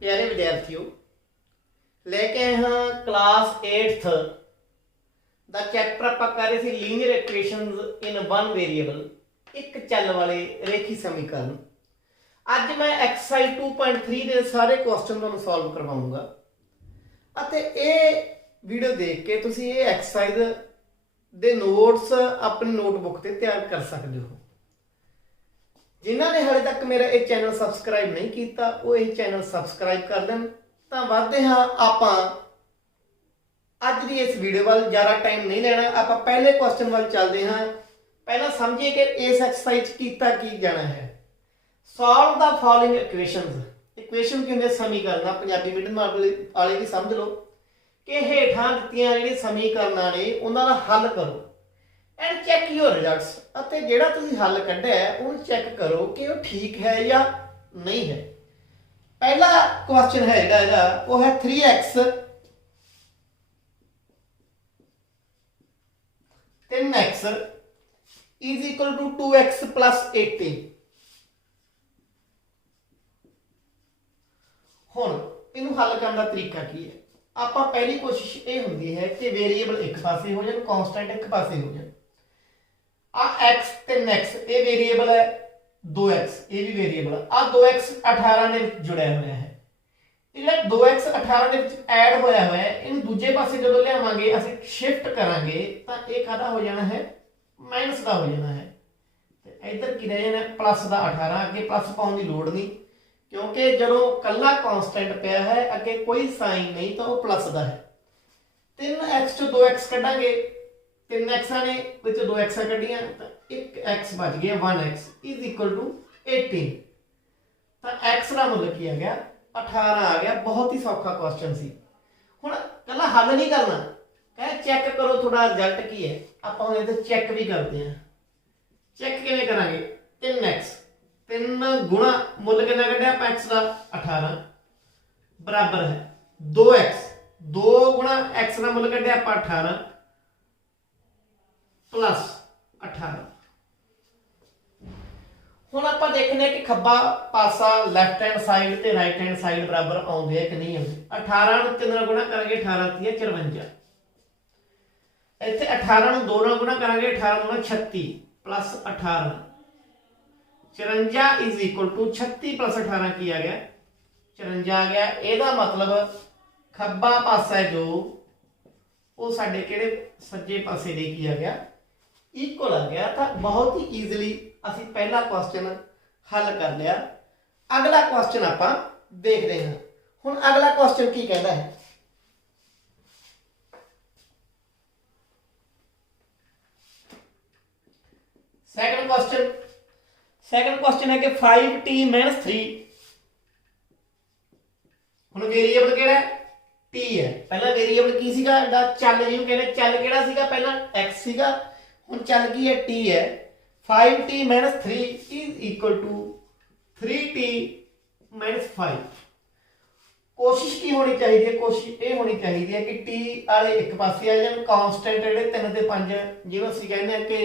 प्यारे विद्यार्थियों, लेके आए हाँ क्लास 8th ਦਾ ਚੈਪਟਰ ਆਪਾਂ ਕਰ ਰਹੇ ਸੀ linear equations in one variable, ਇੱਕ ਚੱਲ ਵਾਲੇ ਰੇਖੀ ਸਮੀਕਰਨ। ਅੱਜ ਮੈਂ ਐਕਸਰਸਾਈਜ਼ 2.3 ਦੇ ਸਾਰੇ ਕੁਐਸਚਨ ਤੁਹਾਨੂੰ ਸੋਲਵ ਕਰਵਾਉਂਗਾ ਅਤੇ ਇਹ ਵੀਡੀਓ ਦੇਖ ਕੇ ਤੁਸੀਂ ਇਹ ਐਕਸਰਸਾਈਜ਼ ਦੇ ਨੋਟਸ ਆਪਣੀ ਨੋਟਬੁੱਕ ਤੇ ਤਿਆਰ ਕਰ ਸਕਦੇ ਹੋ। ਜਿਨ੍ਹਾਂ ਨੇ ਹਾਲੇ ਤੱਕ ਮੇਰਾ ਇਹ ਚੈਨਲ ਸਬਸਕ੍ਰਾਈਬ ਨਹੀਂ ਕੀਤਾ ਉਹ ਇਹ ਚੈਨਲ ਸਬਸਕ੍ਰਾਈਬ ਕਰ ਦੇਣ। ਤਾਂ ਵਧਦੇ ਹਾਂ ਆਪਾਂ ਅੱਜ ਦੀ ਇਸ ਵੀਡੀਓ ਵੱਲ। ਜ਼ਿਆਦਾ ਟਾਈਮ ਨਹੀਂ ਲੈਣਾ, ਆਪਾਂ ਪਹਿਲੇ ਕੁਐਸਚਨ ਵੱਲ ਚੱਲਦੇ ਹਾਂ। ਪਹਿਲਾਂ ਸਮਝੀਏ ਕਿ ਇਸ ਐਕਸਰਸਾਈਜ਼ ਕੀਤਾ ਕੀ ਜਾਣਾ ਹੈ। Solve the following equations. Equation ਕੀ ਹੁੰਦੇ? ਸਮੀਕਰਨ। ਪੰਜਾਬੀ ਮੀਡੀਅਮ ਵਾਲੇ ਵੀ ਸਮਝ ਲਓ ਕਿ ਹੇਠਾਂ ਦਿੱਤੀਆਂ ਜਿਹੜੇ ਸਮੀਕਰਨਾਂ ਨੇ ਉਹਨਾਂ ਦਾ ਹੱਲ ਕਰੋ ਐਂਡ ਚੈੱਕ ਯੂਰ ਰਿਜ਼ਲਟਸ। ਅਤੇ ਜਿਹੜਾ ਤੁਸੀਂ ਹੱਲ ਕੱਢਿਆ ਉਹਨੂੰ ਚੈੱਕ ਕਰੋ ਕਿ ਉਹ ਠੀਕ ਹੈ ਜਾਂ ਨਹੀਂ ਹੈ। ਪਹਿਲਾ ਕੁਐਸਚਨ ਹੈ ਜਿਹੜਾ ਇਹਦਾ ਉਹ ਹੈ 3x 3x is equal to 2x plus 18। ਹੁਣ ਇਹਨੂੰ ਹੱਲ ਕਰਨ ਦਾ ਤਰੀਕਾ ਕੀ ਹੈ? ਆਪਾਂ ਪਹਿਲੀ ਕੋਸ਼ਿਸ਼ ਇਹ ਹੁੰਦੀ ਹੈ ਕਿ ਵੇਰੀਏਬਲ ਇੱਕ ਪਾਸੇ ਹੋ ਜਾਣ, ਕਾਂਸਟੈਂਟ ਇੱਕ ਪਾਸੇ ਹੋ ਜਾਣ। ਆ x 3x ਇਹ ਵੇਰੀਏਬਲ ਹੈ, 2x ਇਹ ਵੀ ਵੇਰੀਏਬਲ ਹੈ। ਆ 2x 18 ਦੇ ਵਿੱਚ ਜੁੜਿਆ ਹੋਇਆ ਹੈ। ਜਿਹੜਾ 2x 18 ਦੇ ਵਿੱਚ ਐਡ ਹੋਇਆ ਹੋਇਆ ਹੈ ਇਹਨੂੰ ਦੂਜੇ ਪਾਸੇ ਜਦੋਂ ਲਿਆਵਾਂਗੇ ਅਸੀਂ ਸ਼ਿਫਟ ਕਰਾਂਗੇ ਤਾਂ ਇਹ ਕਾਹਦਾ ਹੋ ਜਾਣਾ ਹੈ? ਮਾਈਨਸ ਦਾ ਹੋ ਜਾਣਾ ਹੈ। ਤੇ ਇੱਧਰ ਕੀ ਰਹਿ ਜਾਣਾ? ਪਲੱਸ ਦਾ 18। ਅੱਗੇ ਪਲੱਸ ਪਾਉਣ ਦੀ ਲੋੜ ਨਹੀਂ ਕਿਉਂਕਿ ਜਦੋਂ ਕੱਲਾ ਕਾਂਸਟੈਂਟ ਪਿਆ ਹੈ ਅੱਗੇ ਕੋਈ ਸਾਈਨ ਨਹੀਂ ਤਾਂ ਉਹ ਪਲੱਸ ਦਾ ਹੈ। 3x ਤੋਂ 2x ਕੱਢਾਂਗੇ, 3x ਨੇ ਵਿੱਚ 2x ਕੱਢੀਆਂ ਤਾਂ 1x ਬਚ ਗਿਆ, 1x is equal to 18। ਤਾਂ x ਦਾ ਮੁੱਲ ਕੀ ਆ ਗਿਆ? 18 ਆ ਗਿਆ। ਬਹੁਤ ਹੀ ਸੌਖਾ ਕੁਐਸਚਨ ਸੀ। ਹੁਣ ਕੱਲਾ ਹੱਲ ਨਹੀਂ ਕਰਨਾ, ਕਹੇ ਚੈੱਕ ਕਰੋ ਤੁਹਾਡਾ ਰਿਜ਼ਲਟ ਕੀ ਹੈ। ਆਪਾਂ ਹੁਣ ਇਹਦੇ ਚੈੱਕ ਵੀ ਕਰਦੇ ਹਾਂ। ਚੈੱਕ ਕਿਵੇਂ ਕਰਾਂਗੇ? 3x 3 ਗੁਣਾ ਮੁੱਲ ਕਿੰਨਾ ਕੱਢਿਆ ਆਪਾਂ x ਦਾ? 18 ਬਰਾਬਰ ਹੈ 2x 2 ਗੁਣਾ x ਦਾ ਮੁੱਲ ਕੱਢਿਆ ਆਪਾਂ 18 ਪਲੱਸ 18। ਹੁਣ ਆਪਾਂ ਦੇਖਦੇ ਹਾਂ ਕਿ ਖੱਬਾ ਪਾਸਾ ਲੈਫਟ ਹੈਂਡ ਸਾਈਡ ਤੇ ਰਾਈਟ ਹੈਂਡ ਸਾਈਡ ਬਰਾਬਰ ਆਉਂਦੇ ਆ ਕਿ ਨਹੀਂ ਆਉਂਦੇ। 18 ਨੂੰ 3 ਨਾਲ ਗੁਣਾ ਕਰਾਂਗੇ 18 3 54। ਇੱਥੇ 18 ਨੂੰ 2 ਨਾਲ ਗੁਣਾ ਕਰਾਂਗੇ 18 2 36 plus 18 54 is equal to 36 plus 18 ਕੀ ਆ ਗਿਆ? 54 ਆ ਗਿਆ। ਇਹਦਾ ਮਤਲਬ ਖੱਬਾ ਪਾਸਾ ਜੋ ਉਹ ਸਾਡੇ ਕਿਹੜੇ ਸੱਜੇ ਪਾਸੇ ਦੇ ਕੀ ਆ ਗਿਆ? ਇਕੁਅਲ ਆ ਗਿਆ। ਤਾਂ ਬਹੁਤ ਹੀ ਈਜ਼ੀਲੀ ਅਸੀਂ ਪਹਿਲਾ ਕੁਐਸਚਨ ਹੱਲ ਕਰ ਲਿਆ। ਅਗਲਾ ਕੁਐਸਚਨ ਆਪਾਂ ਦੇਖਦੇ ਹਾਂ। ਹੁਣ ਅਗਲਾ ਕੁਐਸਚਨ ਕੀ ਕਹਿੰਦਾ ਹੈ? ਸੈਕੰਡ ਕੁਐਸਚਨ ਹੈ ਕਿ 5t - 3। ਹੁਣ ਵੇਰੀਏਬਲ ਕਿਹੜਾ ਹੈ? t ਹੈ। ਪਹਿਲਾਂ ਵੇਰੀਏਬਲ ਕੀ ਸੀਗਾ? ਦਾ ਚੱਲ ਜਿਹਨੂੰ ਕਹਿੰਦੇ ਚੱਲ ਕਿਹੜਾ ਸੀਗਾ? ਪਹਿਲਾਂ x ਸੀਗਾ, ਹੁਣ ਚੱਲ ਕੀ ਹੈ? t ਹੈ। 5t - 3 is equal to 3t - 5। ਕੋਸ਼ਿਸ਼ ਕੀ ਹੋਣੀ ਚਾਹੀਦੀ ਹੈ? ਕੋਸ਼ਿਸ਼ ਇਹ ਹੋਣੀ ਚਾਹੀਦੀ ਹੈ ਕਿ t ਵਾਲੇ ਇੱਕ ਪਾਸੇ ਆ ਜਾਣ, ਕਾਂਸਟੈਂਟ ਜਿਹੜੇ 3 ਤੇ 5 ਜਿਹਨੂੰ ਅਸੀਂ ਕਹਿੰਦੇ ਆ ਕਿ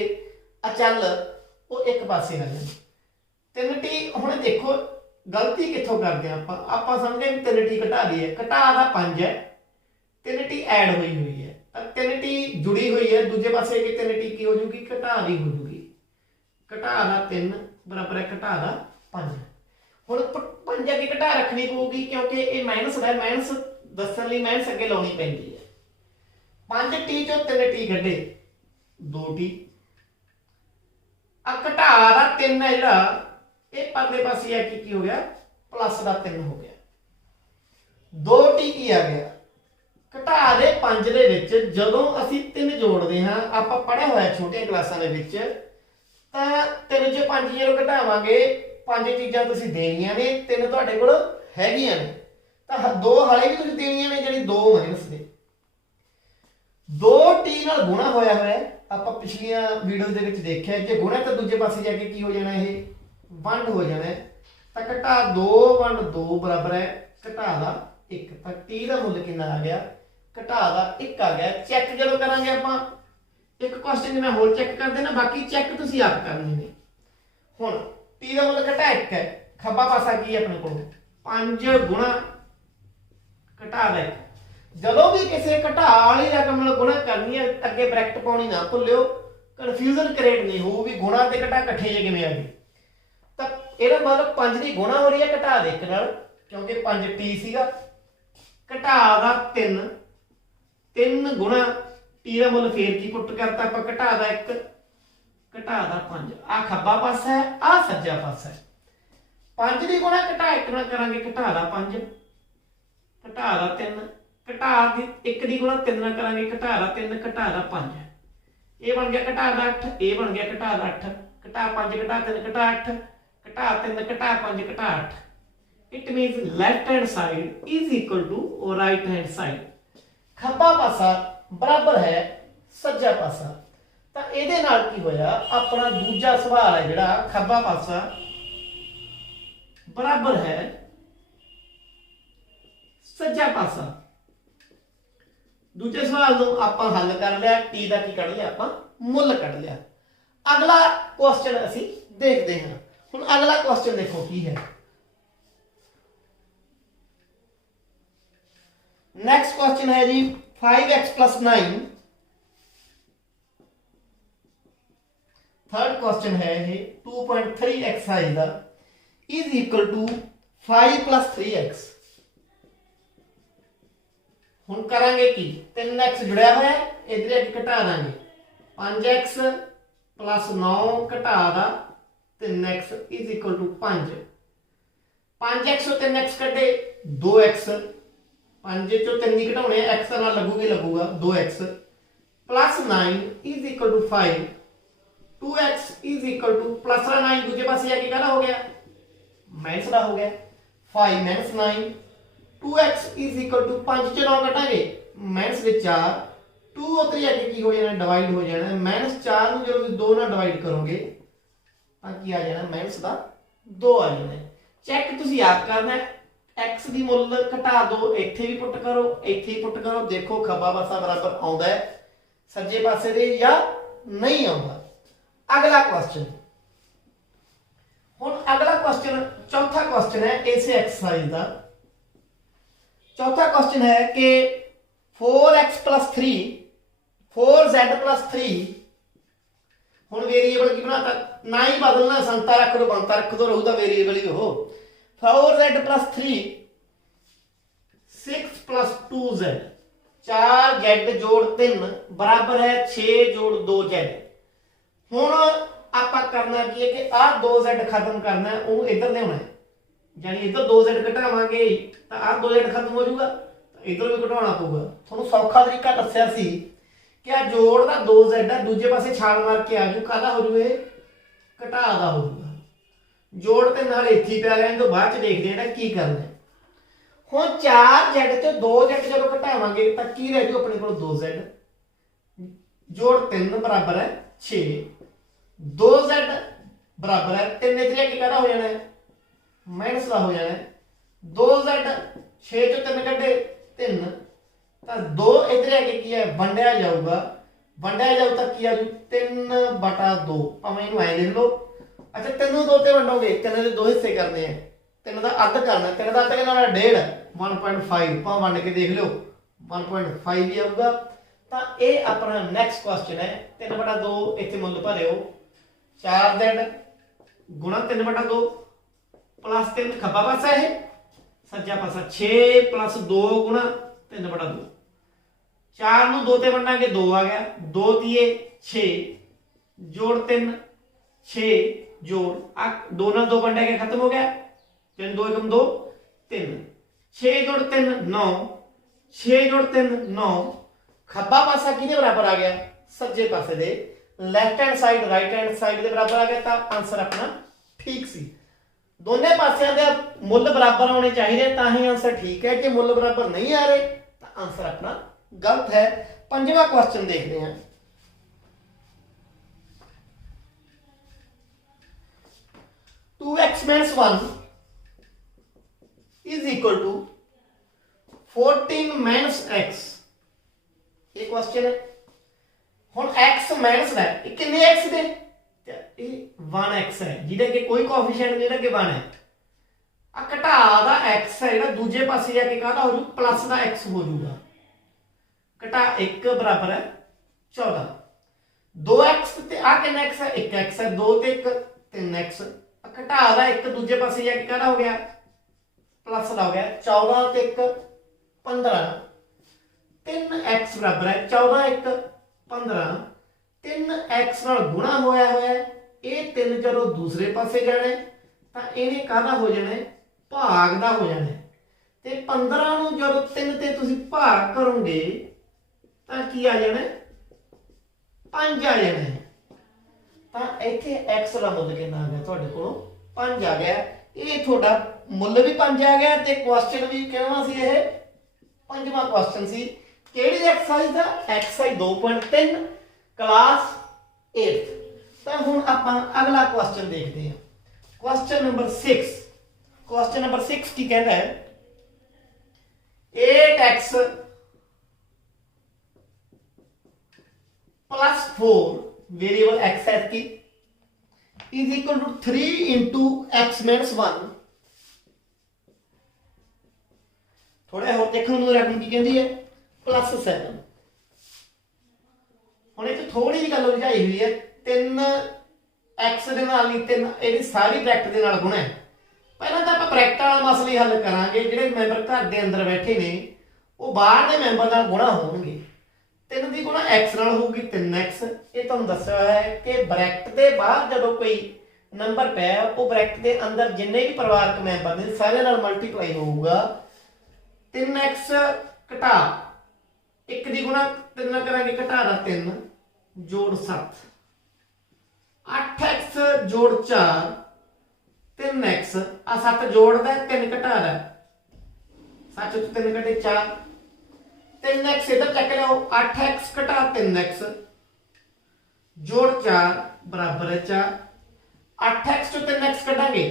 ਅਚਲ ਉਹ ਇੱਕ ਪਾਸੇ ਆ ਜਾਣ। 3t ਹੁਣ ਦੇਖੋ ਗਲਤੀ ਕਿੱਥੋਂ ਕਰਦੇ ਆਪਾਂ ਸਮਝਦੇ ਵੀ 3t ਘਟਾ ਦਈਏ। ਘਟਾ ਦਾ 5 ਹੈ, 3t ਐਡ ਹੋਈ ਹੈ ਤਾਂ 3t ਜੁੜੀ ਹੋਈ ਹੈ ਦੂਜੇ ਪਾਸੇ ਕਿ 3t ਕੀ ਹੋ ਜੂਗੀ? ਘਟਾ ਦੀ ਹੋ ਜੂਗੀ। ਘਟਾ ਦਾ 3 ਬਰਾਬਰ ਹੈ ਘਟਾ ਦਾ 5। ਹੁਣ 5 ਅੱਗੇ ਘਟਾ ਰੱਖਣੀ ਪਊਗੀ ਕਿਉਂਕਿ ਇਹ ਮਾਈਨਸ ਹੈ। ਮਾਈਨਸ ਦੱਸਣ ਲਈ ਮਾਈਨਸ ਅੱਗੇ ਲਾਉਣੀ ਪੈਂਦੀ ਹੈ। 5t ਚੋਂ 3t ਕੱਢੇ 2t। ਆ ਘਟਾ ਦਾ 3 ਹੈ ਜਿਹੜਾ ਇਹ ਪਰਲੇ ਪਾਸੇ ਆ ਕੇ ਕੀ ਹੋ ਗਿਆ? ਪਲੱਸ ਦਾ 3 ਹੋ ਗਿਆ। 2t ਕੀ ਆ ਗਿਆ? ਘਟਾ ਦੇ 5 ਦੇ ਵਿੱਚ ਜਦੋਂ ਅਸੀਂ 3 ਜੋੜਦੇ ਹਾਂ, ਆਪਾਂ ਪੜ੍ਹਿਆ ਹੋਇਆ ਛੋਟੀਆਂ ਕਲਾਸਾਂ ਦੇ ਵਿੱਚ, ਤਾਂ 3 ਚੋਂ 5 ਜਦੋਂ ਘਟਾਵਾਂਗੇ 5 ਚੀਜ਼ਾਂ ਤੁਸੀਂ ਦੇਣੀਆਂ ਨੇ, 3 ਤੁਹਾਡੇ ਕੋਲ ਹੈਗੀਆਂ ਨੇ ਤਾਂ 2 ਹਾਲੇ ਵੀ ਤੁਸੀਂ ਦੇਣੀਆਂ ਨੇ, ਜਿਹੜੀ 2 ਮਾਈਨਸ ਦੇ 2t ਨਾਲ ਗੁਣਾ ਹੋਇਆ ਹੋਇਆ। ਆਪਾਂ ਪਿਛਲੀਆਂ ਵੀਡੀਓ ਦੇ ਵਿੱਚ ਦੇਖਿਆ ਕਿ ਗੁਣਾ ਤਾਂ ਦੂਜੇ ਪਾਸੇ ਜਾ ਕੇ ਕੀ ਹੋ ਜਾਣਾ? ਇਹ ਵੰਡ ਹੋ ਜਾਣਾ। ਤਾਂ ਘਟਾ 2 ਵੰਡ 2 ਬਰਾਬਰ ਹੈ ਘਟਾ ਦਾ 1। ਤਾਂ t ਦਾ ਮੁੱਲ ਕਿੰਨਾ ਆ ਗਿਆ? ਘਟਾ ਦਾ 1 ਆ ਗਿਆ। ਚੈੱਕ ਜਦੋਂ ਕਰਾਂਗੇ ਆਪਾਂ ਇੱਕ ਕੁਐਸਚਨ ਮੈਂ ਹੋਰ ਚੈੱਕ ਕਰਦੇ ਨਾ, ਬਾਕੀ ਚੈੱਕ ਤੁਸੀਂ ਆਪ ਕਰਨੇ ਨੇ। ਹੁਣ t ਦਾ ਮੁੱਲ ਘਟਾ 1 ਹੈ, ਖੱਬਾ ਪਾਸਾ ਕੀ ਹੈ ਆਪਣੇ ਕੋਲ? 5 ਗੁਣਾ घटा दा एक ਜਦੋਂ ਵੀ ਕਿਸੇ ਘਟਾ ਵਾਲੀ ਰਕਮ ਨਾਲ ਗੁਣਾ ਕਰਨੀ ਹੈ ਅੱਗੇ ਬ੍ਰੈਕਟ ਪਾਉਣੀ ਨਾ ਭੁੱਲਿਓ ਕਨਫਿਊਜ਼ਨ ਕ੍ਰੀਏਟ ਨਹੀਂ ਹੋਊ ਵੀ ਗੁਣਾ ਤੇ ਘਟਾ ਇਕੱਠੇ ਜਿਹੇ ਕਿਵੇਂ ਆ ਗਏ ਤਾਂ ਇਹਦਾ ਮਤਲਬ 5 ਦੀ ਗੁਣਾ ਹੋ ਰਹੀ ਹੈ ਘਟਾ ਦੇ ਇੱਕ ਨਾਲ ਕਿਉਂਕਿ 5t ਸੀਗਾ ਘਟਾ ਦਾ 3 3 ਗੁਣਾ t ਦਾ ਮੁੱਲ ਫੇਰ ਕੀ ਪੁੱਟ ਕਰਤਾ ਆਪਾਂ ਘਟਾ ਦਾ 1 ਘਟਾ ਦਾ 5 ਆ ਖੱਬਾ ਪਾਸਾ ਹੈ ਆ ਸੱਜਾ ਪਾਸਾ ਹੈ 5 ਦੀ ਗੁਣਾ ਘਟਾ 1 ਨਾਲ ਕਰਾਂਗੇ ਘਟਾ ਦਾ 5 ਘਟਾ ਦਾ 3 ਘਟਾ ਦੀ 1 ਦੀ ਗੁਣਾ 3 ਨਾਲ ਕਰਾਂਗੇ ਘਟਾ ਦਾ 3 ਘਟਾ ਦਾ 5 ਇਹ ਬਣ ਗਿਆ ਘਟਾ ਦਾ 8 ਇਹ ਬਣ ਗਿਆ ਘਟਾ ਦਾ 8 ਘਟਾ 5 ਘਟਾ 3 ਘਟਾ 8 ਘਟਾ 3 ਘਟਾ 5 ਘਟਾ 8 it means left hand side is equal to or right hand side ਖੱਬਾ ਪਾਸਾ ਬਰਾਬਰ ਹੈ ਸੱਜਾ ਪਾਸਾ ਤਾਂ ਇਹਦੇ ਨਾਲ ਕੀ ਹੋਇਆ ਆਪਣਾ ਦੂਜਾ ਸਵਾਲ ਹੈ ਜਿਹੜਾ ਖੱਬਾ ਪਾਸਾ ਬਰਾਬਰ ਹੈ ਸੱਜਾ ਪਾਸਾ ਦੂਜੇ ਸਵਾਲ ਨੂੰ ਆਪਾਂ ਹੱਲ ਕਰ ਲਿਆ t ਦਾ ਕੀ ਕੱਢ ਲਿਆ ਆਪਾਂ ਮੁੱਲ ਕੱਢ ਲਿਆ ਅਗਲਾ ਕੁਐਸਚਨ ਅਸੀਂ ਦੇਖਦੇ ਹਾਂ ਹੁਣ ਅਗਲਾ ਕੁਐਸਚਨ ਦੇਖੋ ਕੀ ਹੈ नेक्स्ट क्वेश्चन है जी 5x plus 9 थर्ड क्वेश्चन है ये 2.3 एक्सरसाइज का is equal to 5 plus 3x हुण करांगे की 3x जुड़िया हुआ है इधर एक घटा देंगे 5x plus 9 घटा दा 3x is equal to 5 5x और 3x कटे 2x 5 चो 3 ही घटाने x नाल लगूगा 2x plus 9 is equal to 5 2x is equal to plus 9 दूसरे पासे आके क्या हो गया माइनस का हो गया 5 minus 9 2x is equal to 5 चो 9 घटांगे माइनस के 4 2 उतरी आके की हो जाना डिवाइड हो जाना माइनस 4 जो 2 नाल डिवाइड करोगे तो की आ जाना माइनस का 2 आ जाना चेक तुसीं आप करना है x ਦੀ ਮੁੱਲ ਘਟਾ ਦੋ ਇੱਥੇ ਵੀ ਪੁੱਟ ਕਰੋ ਇੱਥੇ ਹੀ ਪੁੱਟ ਕਰੋ ਦੇਖੋ ਖੱਬਾ ਪਾਸਾ ਬਰਾਬਰ ਆਉਂਦਾ ਹੈ ਸੱਜੇ ਪਾਸੇ ਦੇ ਜਾਂ ਨਹੀਂ ਆਉਂਦਾ ਅਗਲਾ ਕੁਐਸਚਨ ਹੁਣ ਅਗਲਾ ਕੁਐਸਚਨ ਚੌਥਾ ਕੁਐਸਚਨ ਹੈ ਇਸੇ ਐਕਸਰਸਾਈਜ਼ ਦਾ ਚੌਥਾ ਕੁਐਸਚਨ ਹੈ ਕਿ 4x 3 4z 3 ਹੁਣ ਵੇਰੀਏਬਲ ਕੀ ਬਣਾਤਾ ਨਾ ਹੀ ਬਦਲਣਾ ਸੰਤਾ ਰੱਖ ਦੋ ਬੰਤਾ ਰੱਖ ਦੋ ਰਹੂਗਾ ਵੇਰੀਏਬਲ ਹੀ ਉਹ 4z plus 3 6 plus 2z 4z जोड़ 3 बराबर है 6 जोड़ 2z हुण आपां करना की है कि आ 2z खत्म करना है वो इधर लियाना है यानी इधर 2z घटावांगे तो आ 2z खत्म हो जाऊगा इधर भी घटाना पऊगा तुहानूं सौखा तरीका दस्सिया सी कि आ जोड़ दा 2z है दूजे पासे छाल मार के आ जू काहदा हो जू घटा दा हो जूगा जोड़ ते नाल इत्थे पै रहन तो बाद च देखदे हैं की करना हुण 4z ते 2z जदों घटावांगे तां की रह जू अपने कोल 2z जोड़ 3 बराबर है 6 2z बराबर है 3 इधर की कहदा हो जाना है माइनस का हो जाना है 2z 6 चो 3 कटे 3 तां 2 इधर आके की है वंडिया जाऊगा वंडिया जाऊ तां की आ जू 3/2 भावें इहनूं ऐ लिख लो अच्छा 3 2 ते वंडोगे 3 दे 2 हिस्से करने हैं 3 का अद्ध करना 3 का अद्ध करना 1.5 1.5 भाव वंड के देख लो 1.5 ही आऊगा तो ये अपना नेक्स्ट क्वेश्चन है 3/2 इत्थे मुल भरियो 4z गुणा 3/2 प्लस 3 खब्बा पासा है सज्जा पासा 6 प्लस 2 गुणा 3/2 4 नूं 2 ते वंडांगे 2 आ गया 2 तीए 6 जोड़ 3 6 जोड़ आ 2 नाल 2 वंडा के खत्म हो गया 3 2 1 2 3 6 जोड़ 3 9 6 जोड़ 3 9 खब्बा पासा किहदे बराबर आ गया सज्जे पासे दे left hand side right hand side दे बराबर आ गया तो आंसर अपना ठीक सी दोनों पासियां दे मुੱਲ बराबर होने चाहिए तां ही आंसर ठीक है कि मुੱਲ बराबर नहीं आ रहे तो आंसर अपना गलत है पंजवां क्वेश्चन देखते हैं 2x minus 1 is equal to 14 minus x ये क्वेश्चन है हुण x माइनस है ये कितने x दे ये 1x है जिहदे के कोई कोएफिशिएंट नहीं कि 1 है ਆ ਘਟਾ ਦਾ x ਹੈ ਜਿਹੜਾ ਦੂਜੇ ਪਾਸੇ ਜਾ ਕੇ ਕਾਹਦਾ ਹੋ ਜੂ ਪਲੱਸ ਦਾ x ਹੋ ਜੂਗਾ। ਘਟਾ 1 ਬਰਾਬਰ ਹੈ 14। 2x ਤੇ ਆ ਕਿੰਨਾ x ਹੈ 1x ਹੈ 2 ਤੇ 1 3x। ਘਟਾ ਦਾ 1 ਦੂਜੇ ਪਾਸੇ ਜਾ ਕੇ ਕਾਹਦਾ ਹੋ ਗਿਆ ਪਲੱਸ ਦਾ ਹੋ ਗਿਆ 14 ਤੇ 1 15। 3x ਬਰਾਬਰ ਹੈ 14 1 15। 3x ਨਾਲ ਗੁਣਾ ਹੋਇਆ ਇਹ 3 ਜਦੋਂ ਦੂਸਰੇ ਪਾਸੇ ਜਾਣਾ ਤਾਂ ਇਹਨੇ ਕਾਹਦਾ ਹੋ ਜਾਣਾ ਭਾਗ ਦਾ ਹੋ ਜਾਣਾ ਤੇ 15 ਨੂੰ ਜਦੋਂ 3 ਤੇ ਤੁਸੀਂ ਭਾਗ ਕਰੋਗੇ ਤਾਂ ਕੀ ਆ ਜਾਣਾ 5 ਆ ਜਾਣਾ। ਤਾਂ ਇੱਥੇ x ਦਾ ਮੁੱਲ ਕਿੰਨਾ ਆ ਗਿਆ ਤੁਹਾਡੇ ਕੋਲੋਂ 5 ਆ ਗਿਆ। ਇਹ ਤੁਹਾਡਾ ਮੁੱਲ ਵੀ 5 ਆ ਗਿਆ ਤੇ ਕੁਐਸਚਨ ਵੀ ਕਿਹੜਾ ਸੀ ਇਹ ਪੰਜਵਾਂ ਕੁਐਸਚਨ ਸੀ। ਕਿਹੜੀ ਐਕਸਰਸਾਈਜ਼ ਦਾ ਐਕਸਰਸਾਈਜ਼ 2.3 ਕਲਾਸ 8th। ਤਾਂ ਹੁਣ ਆਪਾਂ ਅਗਲਾ ਕੁਐਸਚਨ ਦੇਖਦੇ ਹਾਂ। Question number 6। ਕੁਐਸਚਨ ਨੰਬਰ 6 ਕੀ ਕਹਿੰਦਾ ਹੈ 8x plus 4 वेरिएबल x है की is equal to 3 into x minus 1। थोड़ा और देखने ਨੂੰ ਰਕਮ ਕੀ ਕਹਿੰਦੀ ਹੈ +7। ਹੁਣ ਇਹ ਥੋੜੀ ਜਿਹੀ ਗੱਲ ਉਲਝਾਈ ਹੋਈ ਹੈ 3x ਦੇ ਨਾਲ ਨਹੀਂ 3 ਇਹਦੀ ਸਾਰੀ ਬ੍ਰੈਕਟ ਦੇ ਨਾਲ ਗੁਣਾ ਹੈ। ਪਹਿਲਾਂ ਤਾਂ ਆਪਾਂ ਬ੍ਰੈਕਟ ਵਾਲਾ ਮਸਲਾ ਹੀ ਹੱਲ ਕਰਾਂਗੇ। ਜਿਹੜੇ ਮੈਂਬਰ ਘਰ ਦੇ ਅੰਦਰ ਬੈਠੇ ਨੇ ਉਹ ਬਾਹਰ ਦੇ ਮੈਂਬਰ ਨਾਲ ਗੁਣਾ ਹੋਣਗੇ। 3 ਦੀ ਗੁਣਾ x ਨਾਲ ਹੋਊਗੀ 3x। ਇਹ ਤੁਹਾਨੂੰ ਦੱਸਿਆ ਹੋਇਆ ਹੈ ਕਿ ਬ੍ਰੈਕਟ ਦੇ ਬਾਹਰ ਜਦੋਂ ਕੋਈ ਨੰਬਰ ਪਿਆ ਉਹ ਬ੍ਰੈਕਟ ਦੇ ਅੰਦਰ ਜਿੰਨੇ ਵੀ ਪਰਿਵਾਰਕ ਮੈਂਬਰ ਨੇ ਸਾਰਿਆਂ ਨਾਲ ਮਲਟੀਪਲਾਈ ਹੋਊਗਾ। 3x ਘਟਾ 1 ਦੀ ਗੁਣਾ 3 ਨਾਲ ਕਰਾਂਗੇ ਘਟਾ ਦਾ 3 ਜੋੜ 7 8x ਜੋੜ 4 3x ਆ 7 ਜੋੜਦਾ 3 ਘਟਾਦਾ 7 ਤੋਂ 3 ਘਟੇ 4 3x इधर चक लो 8x घटा 3x जोड़ 4 बराबर है 4। 8x तो 3x कटांगे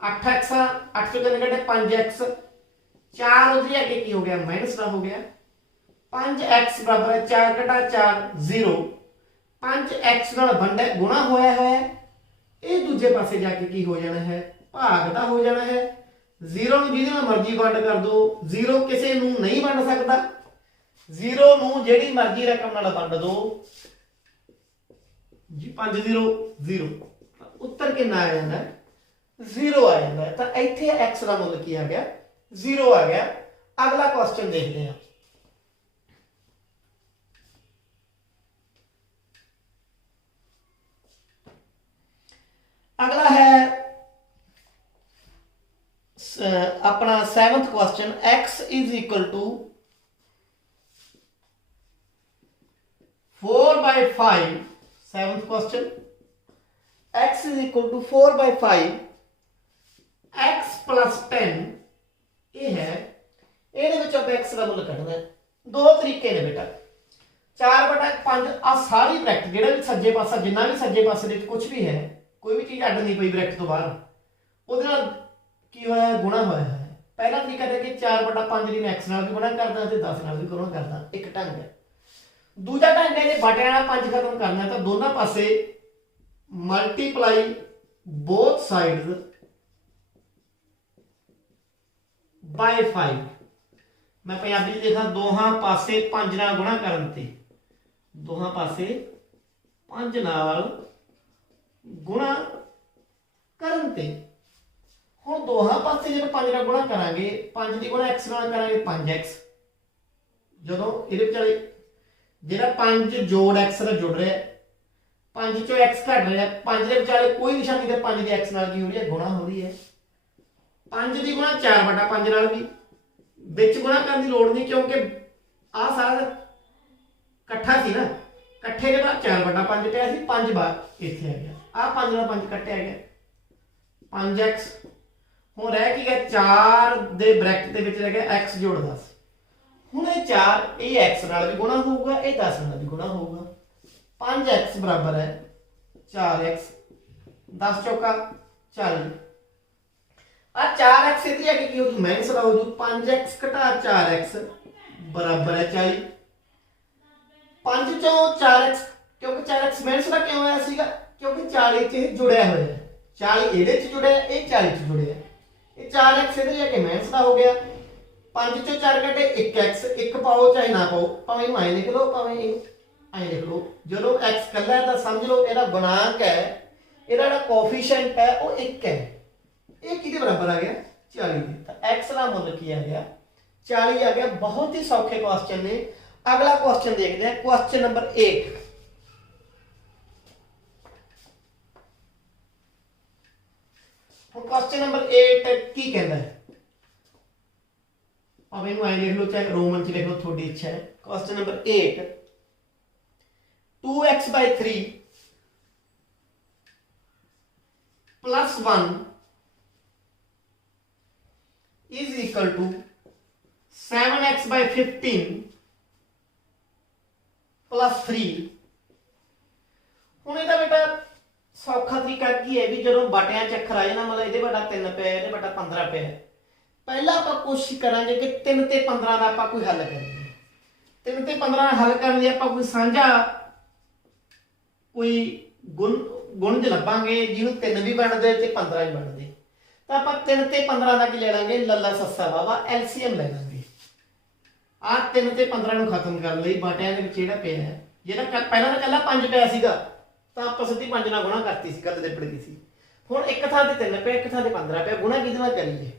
8x 8 तो 3 कटे 5x 4 उधर आगे की हो गया माइनस का हो गया 5x बराबर है 4 घटा 4 0। 5x नाल वंडे गुणा होया है ये दूजे पासे जाके की हो जाना है भाग दा हो जाना है। 0 ਨੂੰ ਜਿਹਦੇ ਨਾਲ ਮਰਜ਼ੀ ਵੰਡ ਕਰ ਦੋ 0 ਕਿਸੇ ਨੂੰ ਨਹੀਂ ਵੰਡ ਸਕਦਾ। 0 ਨੂੰ ਜਿਹੜੀ ਮਰਜ਼ੀ ਰਕਮ ਨਾਲ ਵੰਡ ਦੋ ਜੀ 5 0 0 ਉੱਤਰ ਕਿੰਨਾ ਆ ਜਾਂਦਾ 0 ਆ ਜਾਂਦਾ। ਤਾਂ ਇੱਥੇ x ਦਾ ਮੁੱਲ ਕੀ ਆ ਗਿਆ 0 ਆ ਗਿਆ। ਅਗਲਾ ਕੁਐਸਚਨ ਦੇਖਦੇ ਹਾਂ। अगला है अपना 7th question x is equal to 4/5। 7th question x is equal to 4/5 x plus 10 ये है ਇਹਦੇ ਵਿੱਚ ਆਪਾਂ x ਦਾ ਮੁੱਲ ਕੱਢਣਾ ਹੈ। ਦੋ ਤਰੀਕੇ ਨੇ ਬੇਟਾ 4/5 ਆ ਸਾਰੀ ਬ੍ਰੈਕਟ ਜਿਹੜਾ ਵੀ ਸੱਜੇ ਪਾਸਾ ਜਿੰਨਾ ਵੀ ਸੱਜੇ ਪਾਸੇ ਦੇ ਵਿੱਚ ਕੁਝ ਵੀ ਹੈ कोई भी चीज अड नहीं पई ब्रैकेट तो बाहर ਉਹਦੇ ਨਾਲ ਕੀ ਹੋਇਆ ਗੁਣਾ ਹੋਇਆ ਹੈ। ਪਹਿਲਾ ਤਰੀਕਾ ਹੈ ਕਿ 4/5 ਦੀ ਮੈਂ x ਨਾਲ ਵੀ ਗੁਣਾ ਕਰਦਾ ਤੇ 10 ਨਾਲ ਵੀ ਗੁਣਾ ਕਰਦਾ ਇੱਕ ਢੰਗ ਹੈ। ਦੂਜਾ ਢੰਗ ਹੈ ਜੇ ਬਟਿਆਂ ਨਾਲ 5 ਖਤਮ ਕਰਨਾ ਤਾਂ ਦੋਨਾਂ ਪਾਸੇ ਮਲਟੀਪਲਾਈ ਬੋਥ ਸਾਈਡਸ ਬਾਈ 5। ਮੈਂ ਪੰਜਾਬੀ ਚ ਦੇਖਾਂ ਦੋਹਾਂ ਪਾਸੇ 5 ਨਾਲ ਗੁਣਾ ਕਰਨ ਤੇ ਦੋਹਾਂ ਪਾਸੇ 5 ਨਾਲ गुणा करन ते हुण दोहां पासे जब 5 ਨਾਲ गुणा करांगे 5 ਦੀ गुणा x ਨਾਲ करांगे 5x। ਜਦੋਂ ਇਹਦੇ ਵਿਚਾਲੇ ਜਿਹੜਾ 5 ਜੋੜ x ਨਾਲ ਜੁੜ ਰਿਹਾ 5 ਚੋਂ x ਘਟ ਰਿਹਾ 5 ਦੇ ਵਿਚਾਲੇ ਕੋਈ ਨਿਸ਼ਾਨੀ ਤੇ 5 ਦੀ x ਨਾਲ ਕੀ ਹੋ ਰਹੀ ਹੈ ਗੁਣਾ ਹੋ ਰਹੀ ਹੈ। 5 ਦੀ ਗੁਣਾ 4/5 ਨਾਲ ਵੀ ਵਿੱਚ ਗੁਣਾ ਕਰਨ ਦੀ ਲੋੜ ਨਹੀਂ ਕਿਉਂਕਿ ਆ ਸਾਰਾ ਇਕੱਠਾ ਸੀ ਨਾ ਇਕੱਠੇ ਦੇ ਬਾਅਦ 4/5 ਪਿਆ ਸੀ 5 ਬਾਅਦ ਇੱਥੇ ਆ ਗਿਆ ਆ 5 ਨਾਲ 5 ਕੱਟਿਆ ਗਿਆ 5x। ਹੁਣ ਰਹਿ ਕੀ ਗਿਆ 4 ਦੇ ਬ੍ਰੈਕਟ ਦੇ ਵਿੱਚ ਰਹਿ ਗਿਆ x ਜੋੜ 10। ਹੁਣ ਇਹ 4 ਇਹ x ਨਾਲ ਵੀ ਗੁਣਾ ਹੋਊਗਾ ਇਹ 10 ਨਾਲ ਵੀ ਗੁਣਾ ਹੋਊਗਾ 5x ਬਰਾਬਰ ਹੈ 4x 10 ਚੌਕਾ 40। ਆ 4x ਇੱਥੇ ਆ ਕੇ ਕੀ ਹੋ ਜੂ ਮਾਈਨਸ ਦਾ ਹੋ ਜੂ 5x ਘਟਾ 4x ਬਰਾਬਰ ਹੈ 40। 5 ਚੋਂ 4x ਕਿਉਂਕਿ 4x ਮਾਈਨਸ ਦਾ ਕਿਉਂ ਆਇਆ ਸੀਗਾ क्योंकि 40 च जुड़िया हुआ है 40 ਇਹਦੇ ਚ ਜੁੜਿਆ ਇਹ 40 ਚ ਜੁੜਿਆ ਇਹ 4x ਇਧਰ ਜਾ ਕੇ ਮਾਈਨਸ ਦਾ ਹੋ ਗਿਆ। 5 ਚੋਂ 4 ਕੱਢੇ 1x, 1 ਪਾਓ ਚਾਹੇ ਨਾ ਪਾਓ, ਭਾਵੇਂ ਇਹਨੂੰ ਐਂ ਲਿਖ ਲਓ ਭਾਵੇਂ ਇਹਨੂੰ ਐਂ ਲਿਖ ਲਓ। ਜਦੋਂ x ਕੱਲਾ ਹੈ ਤਾਂ ਸਮਝ ਲਓ ਇਹਦਾ ਗੁਣਾਂਕ ਹੈ, ਇਹਦਾ ਜਿਹੜਾ ਕੋਫੀਸ਼ੀਐਂਟ ਹੈ ਉਹ 1 ਹੈ। ਇਹ ਕਿਹਦੇ ਬਰਾਬਰ ਆ ਗਿਆ 40 ਦੇ। ਤਾਂ x ਦਾ ਮੁੱਲ ਕੀ ਆ ਗਿਆ 40 ਆ ਗਿਆ। ਬਹੁਤ ਹੀ ਸੌਖੇ ਕੁਐਸਚਨ ਨੇ। ਅਗਲਾ ਕੁਐਸਚਨ ਦੇਖਦੇ ਹਾਂ, ਕੁਐਸਚਨ ਨੰਬਰ 8। ਹੁਣ ਕੁਐਸਚਨ ਨੰਬਰ 8 ਕੀ ਕਹਿੰਦਾ ਹੈ, ਭਾਵੇਂ ਇਹਨੂੰ ਐਂ ਲਿਖ ਲਓ ਚਾਹੇ ਰੋਮਨ ਚ ਲਿਖ ਲਓ, ਤੁਹਾਡੀ ਇੱਛਾ ਹੈ। Question number 8 2x/3 plus 1 is equal to 7x/15 plus 3। ਹੁਣ ਇਹਦਾ ਬੇਟਾ ਸੌਖਾ ਤਰੀਕਾ ਕੀ ਹੈ ਵੀ ਜਦੋਂ ਬਟਿਆਂ ਚ ਅੱਖਰ ਆ ਜਾਣਾ, ਮਤਲਬ ਇਹਦੇ ਬਟਾ 3 ਪਿਆ, ਇਹਦੇ ਬਟਾ 15 ਪਿਆ, ਪਹਿਲਾਂ ਆਪਾਂ ਕੋਸ਼ਿਸ਼ ਕਰਾਂਗੇ ਕਿ 3 ਤੇ 15 ਦਾ ਆਪਾਂ ਕੋਈ ਹੱਲ ਕਰੀਏ। 3 ਤੇ 15 ਹੱਲ ਕਰਨ ਲਈ ਆਪਾਂ ਕੋਈ ਸਾਂਝਾ ਕੋਈ ਗੁਣ ਲੱਭਾਂਗੇ ਜਿਹਨੂੰ 3 ਵੀ ਬਣਦੇ ਤੇ 15 ਵੀ ਬਣਦੇ। ਤਾਂ ਆਪਾਂ 3 ਤੇ 15 ਦਾ ਕੀ ਲੈ ਲਾਂਗੇ, ਲੱਲਾ ਸੱਸਾ ਵਾਵਾ ਐਲਸੀਐਮ ਲੈ ਲਾਂਗੇ। ਆਹ 3 ਤੇ 15 ਨੂੰ ਖਤਮ ਕਰਨ ਲਈ ਬਟਿਆਂ ਦੇ ਵਿੱਚ ਜਿਹੜਾ ਪਿਆ ਹੈ, ਜਿਹੜਾ ਪਹਿਲਾਂ ਤਾਂ ਕੱਲਾ 5 ਪਿਆ ਸੀਗਾ ਤਾਂ ਆਪਾਂ ਸਿੱਧੀ 5 ਨਾਲ ਗੁਣਾ ਕਰਤੀ ਸੀ, ਗੱਲ ਨਿਬੜ ਗਈ ਸੀ। ਹੁਣ ਇੱਕ ਥਾਂ ਤੇ 3 ਪਿਆ, ਇੱਕ ਥਾਂ ਤੇ 15 ਪਿਆ, ਗੁਣਾ ਕਿਹਦੇ ਨਾਲ ਕਰੀਏ।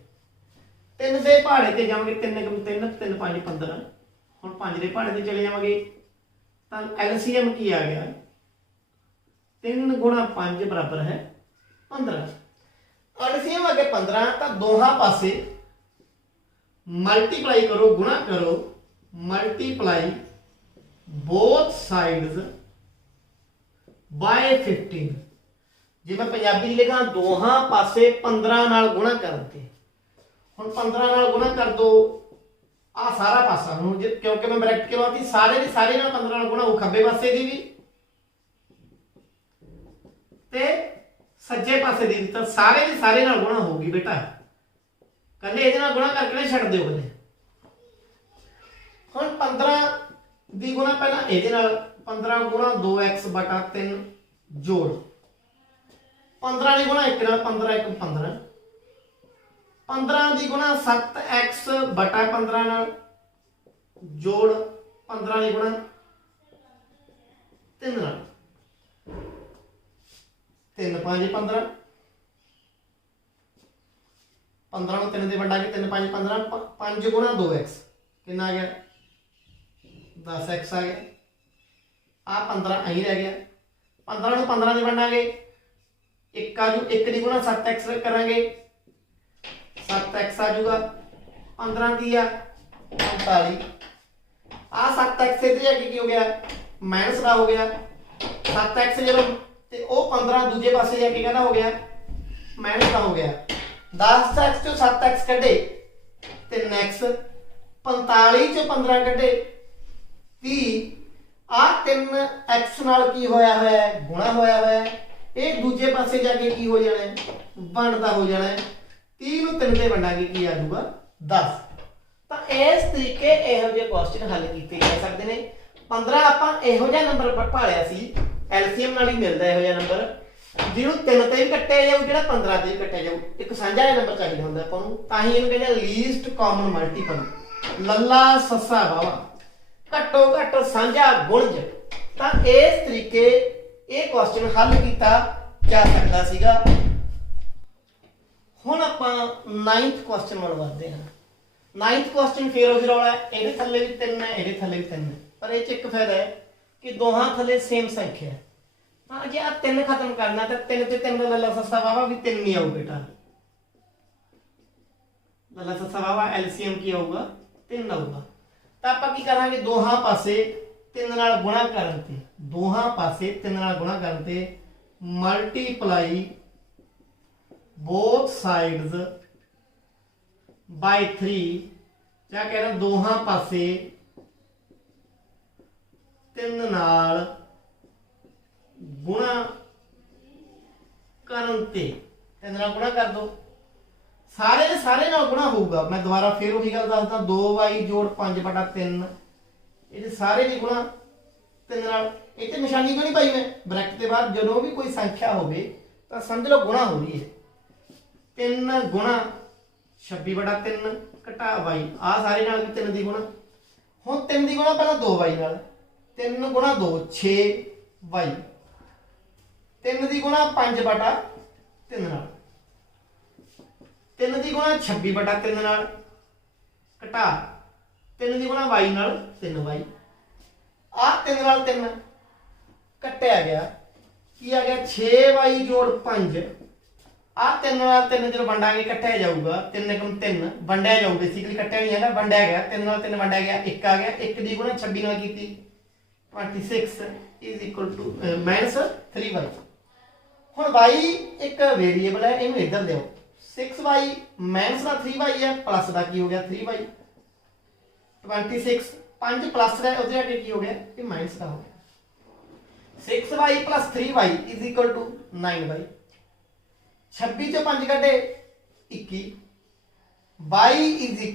3 ਦੇ ਪਹਾੜੇ ਤੇ ਜਾਵਾਂਗੇ, 3 × 3 3 5 15। ਹੁਣ 5 ਦੇ ਪਹਾੜੇ ਤੇ ਚਲੇ ਜਾਵਾਂਗੇ ਤਾਂ ਐਲਸੀਐਮ ਕੀ ਆ ਗਿਆ 3 × 5 ਬਰਾਬਰ ਹੈ 15। ਐਲਸੀਐਮ ਆ ਗਿਆ 15। ਤਾਂ ਦੋਹਾਂ ਪਾਸੇ ਮਲਟੀਪਲਾਈ ਕਰੋ, ਗੁਣਾ ਕਰੋ, ਮਲਟੀਪਲਾਈ both sides by 15। ਜੇ ਮੈਂ ਪੰਜਾਬੀ ਲਿਖਾਂ ਦੋਹਾਂ ਪਾਸੇ 15 ਨਾਲ ਗੁਣਾ ਕਰਨ ਤੇ, ਹੁਣ 15 ਨਾਲ ਗੁਣਾ ਕਰ ਦੋ ਆ ਸਾਰਾ ਪਾਸਾ ਨੂੰ, ਕਿਉਂਕਿ ਮੈਂ ਬ੍ਰੈਕਟ ਕਰਵਾਤੀ, ਸਾਰੇ ਦੇ ਸਾਰੇ ਨਾਲ 15 ਨਾਲ ਗੁਣਾ ਹੋ, ਖੱਬੇ ਪਾਸੇ ਦੀ ਵੀ ਤੇ ਸੱਜੇ ਪਾਸੇ ਦੀ ਵੀ, ਤਾਂ ਸਾਰੇ ਦੇ ਸਾਰੇ ਨਾਲ ਗੁਣਾ ਹੋਊਗੀ ਬੇਟਾ। ਕੱਲੇ ਇਹਦੇ ਨਾਲ ਗੁਣਾ ਕਰਕੇ ਛੱਡ ਦਿਓ ਕੱਲੇ। ਹੁਣ 15 ਦੀ ਗੁਣਾ ਪਹਿਲਾਂ ਇਹਦੇ ਨਾਲ, 15 × 2x/3 ਜੋੜ 15 ਦੀ ਗੁਣਾ 1 ਨਾਲ, 15 1 15। 15 ਦੀ ਗੁਣਾ 7x/15 ਨਾਲ ਜੋੜ 15 ਦੀ ਗੁਣਾ 3 ਨਾਲ, 3 5 15। 15 ਨੂੰ 3 ਦੇ ਵੰਡਾਂਗੇ, 3 5 15, 5 × 2x ਕਿੰਨਾ ਆ ਗਿਆ 10x ਆ ਗਿਆ। ਆ 15 ਅਹੀਂ ਰਹਿ ਗਿਆ। 15 ਨੂੰ 15 ਦੇ ਵੰਡਾਂਗੇ, 1 ਆਜੂ, 1 ਦੀ ਗੁਣਾ 7x ਕਰਾਂਗੇ, 7x ਆ ਜਾਊਗਾ। 15 ਦੀ ਆ 45। ਆ 7x ਇੱਧਰ ਜਾ ਕੇ ਕੀ ਹੋ ਗਿਆ ਮਾਈਨਸ ਦਾ ਹੋ ਗਿਆ। 7x ਜਦੋਂ ਤੇ ਉਹ 15 ਦੂਜੇ ਪਾਸੇ ਜਾ ਕੇ ਕਹਿੰਦਾ ਹੋ ਗਿਆ ਮਾਈਨਸ ਦਾ ਹੋ ਗਿਆ। 10x ਚੋਂ 7x ਕੱਢੇ 3x, 45 ਚੋਂ 15 ਕੱਢੇ 30। ਆ 3x ਨਾਲ ਕੀ ਹੋਇਆ ਹੋਇਆ ਹੈ ਗੁਣਾ ਹੋਇਆ ਹੋਇਆ ਹੈ। ਇਹ ਦੂਜੇ ਪਾਸੇ ਜਾ ਕੇ ਕੀ ਹੋ ਜਾਣਾ ਹੈ ਵੰਡਦਾ ਹੋ ਜਾਣਾ ਹੈ। 30 ਨੂੰ 3 ਤੇ ਵੰਡਾਂਗੇ ਕੀ ਆ ਜਾਊਗਾ 10। ਤਾਂ ਇਸ ਤਰੀਕੇ ਇਹੋ ਜਿਹੇ ਕੁਐਸਚਨ ਹੱਲ ਕੀਤੇ ਜਾ ਸਕਦੇ ਨੇ। 15 ਆਪਾਂ ਇਹੋ ਜਿਹਾ ਨੰਬਰ ਭਾਲਿਆ ਸੀ, ਐਲਸੀਐਮ ਨਾਲ ਹੀ ਮਿਲਦਾ ਇਹੋ ਜਿਹਾ ਨੰਬਰ ਜਿਹਨੂੰ 3 ਤੇ ਵੀ ਕੱਟਿਆ ਜਾਊ, ਜਿਹੜਾ 15 ਤੇ ਵੀ ਕੱਟਿਆ ਜਾਊ। ਇੱਕ ਸਾਂਝਾ ਜਿਹਾ ਨੰਬਰ ਚਾਹੀਦਾ ਹੁੰਦਾ ਆਪਾਂ ਨੂੰ, ਤਾਂ ਹੀ ਇਹਨੂੰ ਕਹਿੰਦੇ ਲੀਸਟ ਕਾਮਨ ਮਲਟੀਪਲ, ਲੱਲਾ ਸੱਸਾ ਵਾਵਾ, ਘੱਟੋ ਘੱਟ ਸਾਂਝਾ ਗੁਣਜ। ਤਾਂ ਇਸ ਤਰੀਕੇ ਇਹ ਕੁਐਸਚਨ ਹੱਲ ਕੀਤਾ ਜਾ ਸਕਦਾ ਸੀਗਾ। ਹੁਣ ਆਪਾਂ 9th ਕੁਐਸਚਨ ਵੱਲ ਵਧਦੇ ਹਾਂ। 9th ਕੁਐਸਚਨ ਫੇਰ ਉਹੀ ਰੌਲਾ, ਇਹਦੇ ਥੱਲੇ ਵੀ 3 ਹੈ, ਇਹਦੇ ਥੱਲੇ ਵੀ 3 ਹੈ, ਪਰ ਇਹ ਚ ਇੱਕ ਫਾਇਦਾ ਹੈ ਕਿ ਦੋਹਾਂ ਥੱਲੇ ਸੇਮ ਸੰਖਿਆ ਹੈ। ਤਾਂ ਜੇ ਆ 3 ਖਤਮ ਕਰਨਾ ਤਾਂ 3 ਤੇ 3 ਦਾ ਲੱਲਾ ਸੱਸਾ ਵਾਵਾ ਵੀ 3 ਨਹੀਂ ਆਊ ਬੇਟਾ। ਲੱਲਾ ਸੱਸਾ ਵਾਵਾ ਐਲਸੀਐਮ ਕੀ ਆਊਗਾ 3 ਆਊਗਾ। ਤਾਂ ਆਪਾਂ ਕੀ ਕਰਾਂਗੇ ਦੋਹਾਂ ਪਾਸੇ 3 ਨਾਲ ਗੁਣਾ ਕਰਨ ਤੇ, ਦੋਹਾਂ ਪਾਸੇ 3 ਨਾਲ ਗੁਣਾ ਕਰਨ ਤੇ ਮਲਟੀਪਲਾਈ both sides by 3। ਜਾਂ ਕਹਿੰਦਾ ਦੋਹਾਂ ਪਾਸੇ 3 ਨਾਲ ਗੁਣਾ ਕਰਨ ਤੇ, 3 ਨਾਲ ਗੁਣਾ ਕਰ ਦੋ, ਸਾਰੇ ਦੇ ਸਾਰੇ ਨਾਲ ਗੁਣਾ ਹੋਊਗਾ। ਮੈਂ ਦੁਬਾਰਾ ਫੇਰ ਉਹੀ ਗੱਲ ਦੱਸਦਾ, 2y ਜੋੜ 5/3 ਇਹਦੇ ਸਾਰੇ ਦੀ ਗੁਣਾ 3 ਨਾਲ। ਇਹ ਤੇ ਨਿਸ਼ਾਨੀ ਕਿਉਂ ਨਹੀਂ ਪਾਈ ਮੈਂ ਬ੍ਰੈਕਟ ਦੇ ਬਾਹਰ? ਜਦੋਂ ਵੀ ਕੋਈ ਸੰਖਿਆ ਹੋਵੇ ਤਾਂ ਸਮਝ ਲਓ ਗੁਣਾ ਹੋ ਰਹੀ ਹੈ। 3 ਗੁਣਾ 26/3 ਘਟਾ y ਆ ਸਾਰੇ ਨਾਲ ਵੀ 3 ਦੀ ਗੁਣਾ। ਹੁਣ 3 ਦੀ ਗੁਣਾ ਪਹਿਲਾਂ 2y ਨਾਲ, 3 ਗੁਣਾ 2 6y, 3 ਦੀ ਗੁਣਾ 5/3 ਨਾਲ, 3 ਦੀ ਗੁਣਾ 26/3 ਨਾਲ ਘਟਾ 3 ਦੀ ਗੁਣਾ y ਨਾਲ 3y, ਆ 3 ਨਾਲ 3 ਕੱਟਿਆ ਗਿਆ, ਕੀ ਆ ਗਿਆ 6y ਜੋੜ 5, ਆ 3 ਨਾਲ 3 ਜਦੋਂ ਵੰਡਾਂਗੇ ਕੱਟਿਆ ਜਾਊਗਾ, 3 × 3 ਵੰਡਿਆ ਜਾਊ, ਬੇਸਿਕਲੀ ਕੱਟਿਆ ਨਹੀਂ ਹੈ ਨਾ, ਵੰਡਿਆ ਗਿਆ, 3 ਨਾਲ 3 ਵੰਡਿਆ ਗਿਆ, 1 ਆ ਗਿਆ, 1 ਦੀ ਗੁਣਾ 26 ਨਾਲ ਕੀਤੀ 26 - 3y। ਹੁਣ y ਇੱਕ ਵੇਰੀਏਬਲ ਹੈ, ਇਹਨੂੰ ਇੱਧਰ ਲਿਓ, 6y - 3y ਹੈ, ਪਲੱਸ ਦਾ ਕੀ ਹੋ ਗਿਆ 3y, 26 5 ਪਲੱਸ ਦਾ ਉਹਦੇ ਅੱਗੇ ਕੀ ਹੋ ਗਿਆ, ਇਹ ਮਾਈਨਸ ਦਾ ਹੋ ਗਿਆ, 6y + 3y = 9y, 26 ਚੋਂ 5 ਕੱਢੇ 21, y =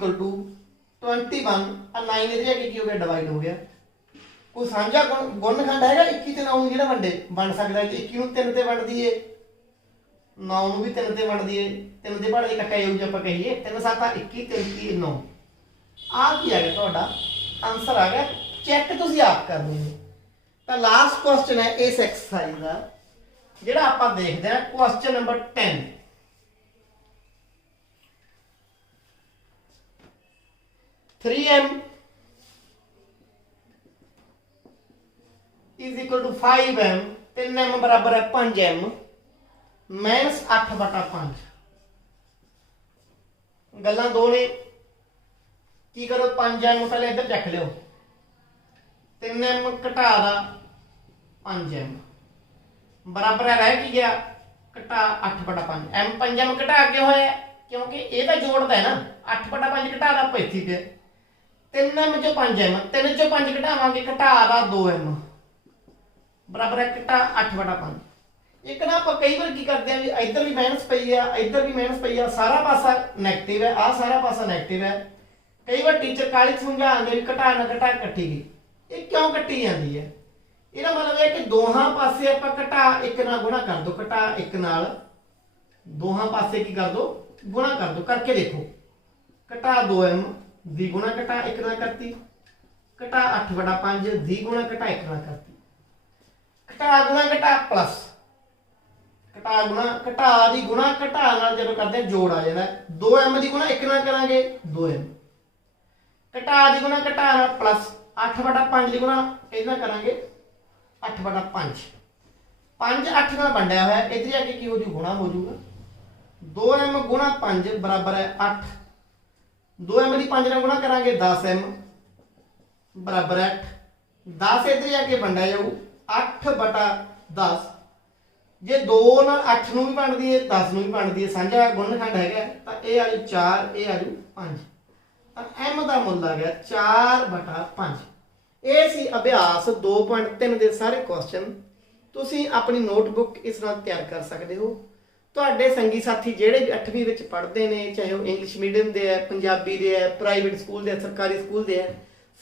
21, ਆ 9 ਇਹਦੇ ਅੱਗੇ ਕੀ ਹੋ ਗਿਆ ਡਿਵਾਈਡ ਹੋ ਗਿਆ। ਕੋਈ ਸਾਂਝਾ ਗੁਣਨਖੰਡ ਹੈਗਾ 21 ਤੇ 9 ਨੂੰ ਜਿਹੜਾ ਵੰਡੇ ਬਣ ਸਕਦਾ, ਜੇ 21 ਨੂੰ 3 ਤੇ ਵੰਡ ਦਈਏ, 9 ਨੂੰ ਵੀ 3 ਤੇ ਵੰਡ ਦਈਏ, 3 ਦੇ ਪਹਾੜੇ ਇਕੱਠਾ ਜਾਊ ਜੇ ਆਪਾਂ ਕਹੀਏ 3 7 21 33 9, ਆ ਕੀ ਆ ਗਿਆ ਤੁਹਾਡਾ ਆਨਸਰ ਆ ਗਿਆ। ਚੈੱਕ ਤੁਸੀਂ ਆਪ ਕਰਨੀ ਹੈ। ਤਾਂ ਲਾਸਟ ਕੁਐਸਚਨ ਹੈ ਇਸ ਐਕਸਰਸਾਈਜ਼ ਦਾ, ਜਿਹੜਾ ਆਪਾਂ ਦੇਖਦੇ ਹਾਂ question number 10। (3m = 5m, 3m ਬਰਾਬਰ ਹੈ 5m - 8/5। ਗੱਲਾਂ ਦੋ ਨੇ, ਕੀ ਕਰੋ 5m ਪਹਿਲੇ ਇੱਧਰ ਚੱਕ ਲਿਓ, 3m ਘਟਾ ਦਾ 5m ਬਰਾਬਰ ਹੈ, ਰਹਿ ਕੀ ਗਿਆ ਘਟਾ 8/5। m 5m ਘਟਾ ਕਿਉਂ ਹੋਇਆ, ਕਿਉਂਕਿ ਇਹ ਤਾਂ ਜੋੜਦਾ ਹੈ ਨਾ, 8/5 ਘਟਾ ਦਾ ਆਪਾਂ ਇੱਥੇ ਪਿਆ, 3m ਚੋਂ 5m, 3 ਚੋਂ 5 ਘਟਾਵਾਂਗੇ ਘਟਾ ਦਾ 2m ਬਰਾਬਰ ਹੈ ਘਟਾ 8/5। ਇੱਕ ਨਾ ਆਪਾਂ ਕਈ ਵਾਰ ਕੀ ਕਰਦੇ ਆ ਵੀ ਇੱਧਰ ਵੀ ਮਾਈਨਸ ਪਈ ਆ, ਇੱਧਰ ਵੀ ਮਾਈਨਸ ਪਈ ਆ, ਸਾਰਾ ਪਾਸਾ ਨੈਗੇਟਿਵ ਹੈ, ਆ ਸਾਰਾ ਪਾਸਾ ਨੈਗੇਟਿਵ ਹੈ। ਕਈ ਵਾਰ ਟੀਚਰ ਕਾਲੀ ਸਮਝਾਉਂਦੇ ਵੀ ਘਟਾ ਨਾ ਘਟਾ ਕੱਟੀ ਗਈ, ਇਹ ਕਿਉਂ ਕੱਟੀ ਜਾਂਦੀ ਹੈ, ਇਹਦਾ ਮਤਲਬ ਹੈ ਕਿ ਦੋਹਾਂ ਪਾਸੇ ਆਪਾਂ ਘਟਾ 1 ਨਾਲ ਗੁਣਾ ਕਰ ਦੋ, ਘਟਾ 1 ਨਾਲ ਦੋਹਾਂ ਪਾਸੇ ਕੀ ਕਰ ਦੋ ਗੁਣਾ ਕਰ ਦੋ, ਕਰਕੇ ਦੇਖੋ ਘਟਾ 2m ਦੀ ਗੁਣਾ ਘਟਾ 1 ਨਾਲ ਕਰਤੀ, ਘਟਾ 8/5 ਦੀ ਗੁਣਾ ਘਟਾ 1 ਨਾਲ ਕਰਤੀ, ਘਟਾ ਗੁਣਾ ਘਟਾ ਪਲੱਸ ਘਟਾ ਗੁਣਾ ਘਟਾ ਦੀ ਗੁਣਾ ਘਟਾ ਨਾਲ ਜਦੋਂ ਕਰਦੇ ਜੋੜ ਆ ਜਾਂਦਾ, 2m ਦੀ ਗੁਣਾ 1 ਨਾਲ ਕਰਾਂਗੇ 2m, ਘਟਾ ਦੀ ਗੁਣਾ ਘਟਾ ਨਾਲ ਪਲੱਸ 8/5 ਦੀ ਗੁਣਾ ਇਹਦੇ ਨਾਲ ਕਰਾਂਗੇ 8/5, 5 8 ਨਾਲ ਵੰਡਿਆ ਹੋਇਆ, ਇੱਧਰ ਜਾ ਕੇ ਕੀ ਹੋ ਜੂ ਗੁਣਾ ਹੋ ਜੂਗਾ, 2m * 5 ਬਰਾਬਰ ਹੈ 8, 2m ਦੀ 5 ਨਾਲ ਗੁਣਾ ਕਰਾਂਗੇ 10m ਬਰਾਬਰ ਹੈ 8, 10 ਇੱਧਰ ਜਾ ਕੇ ਵੰਡਿਆ ਜਾਊ 8/10, ਜੇ 2 ਨਾਲ 8 ਨੂੰ ਵੀ ਵੰਡਦੀ ਹੈ 10 ਨੂੰ ਵੀ ਵੰਡਦੀ ਹੈ, ਸਾਂਝਾ ਗੁਣਨਖੰਡ ਹੈਗਾ, ਤਾਂ ਇਹ ਆ ਜੂ 4, ਇਹ ਆ ਜੂ 5, ਤਾਂ m ਦਾ ਮੁੱਲ ਆ ਗਿਆ 4/5। ਇਹ ਸੀ ਅਭਿਆਸ 2.3 ਦੇ ਸਾਰੇ ਕੁਐਸਚਨ। ਤੁਸੀਂ ਆਪਣੀ ਨੋਟਬੁੱਕ ਇਸ ਨਾਲ ਤਿਆਰ ਕਰ ਸਕਦੇ ਹੋ। ਤੁਹਾਡੇ ਸੰਗੀ ਸਾਥੀ ਜਿਹੜੇ ਵੀ 8ਵੀਂ ਵਿੱਚ ਪੜ੍ਹਦੇ ਨੇ, ਚਾਹੇ ਉਹ ਇੰਗਲਿਸ਼ ਮੀਡੀਅਮ ਦੇ ਹੈ, ਪੰਜਾਬੀ ਦੇ ਹੈ, ਪ੍ਰਾਈਵੇਟ ਸਕੂਲ ਦੇ ਹੈ, ਸਰਕਾਰੀ ਸਕੂਲ ਦੇ ਹੈ,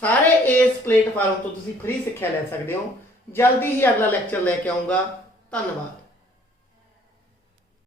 ਸਾਰੇ ਇਸ ਪਲੇਟਫਾਰਮ ਤੋਂ ਤੁਸੀਂ ਫ੍ਰੀ ਸਿੱਖਿਆ ਲੈ ਸਕਦੇ ਹੋ। ਜਲਦੀ ਹੀ ਅਗਲਾ ਲੈਕਚਰ ਲੈ ਕੇ ਆਉਂਗਾ। ਧੰਨਵਾਦ।